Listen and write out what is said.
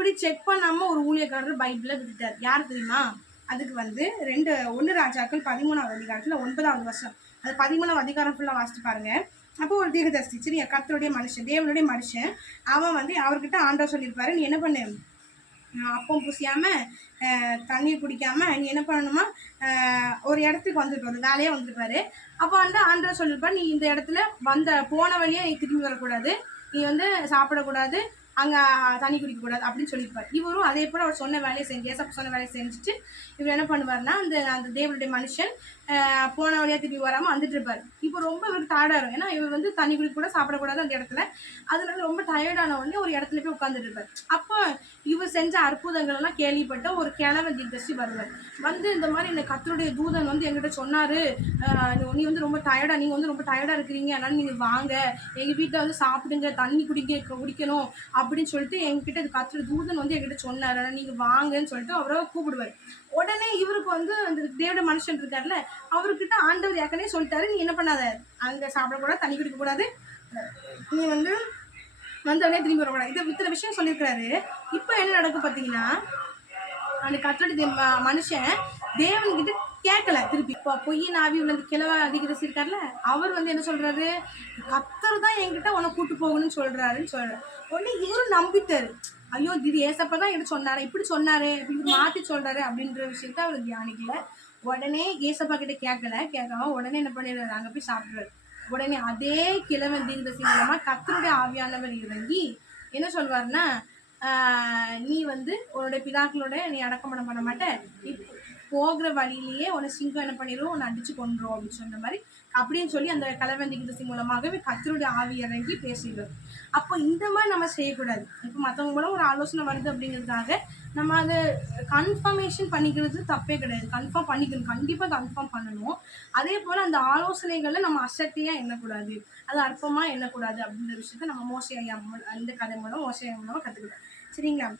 இப்படி செக் பண்ணாம ஒரு ஊழியக்காரர் பைபிளை விட்டுட்டார். யார் தெரியுமா? அதுக்கு வந்து 1 ராஜாக்கள் 13வது அதிகாரத்துல 9வது வருஷம், அது 13வது அதிகாரம் ஃபுல்லா வாசிச்சு பாருங்க. அப்போ ஒரு தீர்க்கதரிசி, சரியா, கர்த்தருடைய மனுஷன், தேவனுடைய மனுஷன், அவன் வந்து அவர்கிட்ட ஆண்டவர் சொல்லியிருப்பாரு, நீ என்ன பண்ணு, அப்பம் புசியாம தண்ணீர் குடிக்காம நீ என்ன பண்ணணுமா, ஒரு இடத்துக்கு வந்துருப்பாரு, வேலையா வந்துருப்பாரு. அப்போ வந்து ஆண்டவர் சொல்லியிருப்பாரு, நீ இந்த இடத்துல போன வழியே நீ திரும்பி வரக்கூடாது, நீ வந்து சாப்பிடக்கூடாது, அங்க தண்ணி குடிக்க கூடாது அப்படின்னு சொல்லியிருப்பாரு. இவரும் அதே போல அவர் சொன்ன வேலையை செஞ்சு, ஏசப்பா சொன்ன வேலையை செஞ்சுட்டு இவர் என்ன பண்ணுவாருன்னா, அந்த அந்த தேவனுடைய மனுஷன் போன வழியா திரும்பி வராம வந்துட்டு இருப்பாரு. இப்போ ரொம்ப இவருக்கு டயர்டாயிரும். ஏன்னா இவர் வந்து தண்ணி குடிக்க கூட சாப்பிடக்கூடாது அந்த இடத்துல. அதனால ரொம்ப டயர்டான உடனே ஒரு இடத்துல போய் உட்காந்துட்டு இருப்பாரு. அப்போ இவர் செஞ்ச அற்புதங்கள் எல்லாம் கேள்விப்பட்ட ஒரு கிழவன் தீர்க்கதரிசி வருவார். வந்து இந்த மாதிரி இந்த கர்த்தருடைய தூதன் வந்து என்கிட்ட சொன்னாரு, நீ வந்து ரொம்ப டயர்டா, நீங்க வந்து ரொம்ப டயர்டா இருக்கிறீங்க, அதனால நீங்க வாங்க, எங்க வீட்டுல வந்து சாப்பிடுங்க, தண்ணி குடிக்கணும் அப்படின்னு சொல்லிட்டு எங்ககிட்ட கர்த்தருடைய தூதன் வந்து என்கிட்ட சொன்னாரு, அதனால நீங்க வாங்கன்னு சொல்லிட்டு அவரை கூப்பிடுவாரு. உடனே இவருக்கு வந்து அந்த தேவட மனுஷன் இருக்காருல்ல, அவர்கிட்ட ஆண்டவர் ஏற்கனவே சொல்லிட்டாரு, நீ என்ன பண்ணாத, அங்க சாப்பிடக்கூடாது, தண்ணி குடிக்க கூடாது, நீ வந்து வந்தவனே திரும்பி வரக்கூடாது, இது இத்தனை விஷயம் சொல்லியிருக்கிறாரு. இப்போ என்ன நடக்கும் பார்த்தீங்கன்னா, அந்த கர்த்தருடைய மனுஷன் தேவன்கிட்ட கேட்கல. திருப்பி இப்போ பொய்யின் ஆவி உள்ள கிழவ அதிகரிச்சு இருக்கார்ல, அவர் வந்து என்ன சொல்றாரு, கர்த்தர் தான் என்கிட்ட உன்னை கூட்டு போகணும்னு சொல்றாருன்னு சொல்றாரு. உடனே இவரும் நம்பிட்டாரு. ஐயோ, இது ஏசப்பா தான் எனக்கு சொன்னாரு, இப்படி சொன்னாரு, இப்படி மாத்தி சொல்றாரு அப்படின்ற விஷயத்த அவர் தியானிக்கல. உடனே ஏசப்பா கிட்ட கேட்காம உடனே என்ன பண்ணிடுறாரு, அங்க போய் சாப்பிடுறாரு. உடனே அதே கிழவன் தீர்க்கதரிசி மூலமா கர்த்தருடைய ஆவியானவர் இறங்கி என்ன சொல்வாருன்னா, நீ வந்து உன்னுடைய பிதாக்களோட நீ அடக்கம் பண்ண மாட்ட, நீ போகிற வழியிலேயே உன்னை சிங்கம் என்ன பண்ணிடும், உன்னை அடிச்சு கொண்டுரும் அப்படின்னு சொன்ன மாதிரி அப்படின்னு சொல்லி அந்த கலவன் தீர்க்கதரிசி மூலமாகவே கர்த்தருடைய ஆவி இறங்கி பேசிடுவார். அப்போ இந்த மாதிரி நம்ம செய்யக்கூடாது. இப்போ மற்றவங்க மூலம் ஒரு ஆலோசனை வருது அப்படிங்கிறதுக்காக நம்ம அதை கன்ஃபர்மேஷன் பண்ணிக்கிறது தப்பே கிடையாது. கன்ஃபார்ம் பண்ணிக்கணும், கண்டிப்பாக கன்ஃபார்ம் பண்ணணும். அதே போல் அந்த ஆலோசனைகளை நம்ம அசட்டையாக எண்ணக்கூடாது, அது அற்பமாக எண்ணக்கூடாது அப்படின்ற விஷயத்த நம்ம மோசே ஐயா இந்த கதை மூலம் மோசே ஐயா மூலமாக கற்றுக்கிட்டோம். சரிங்களா?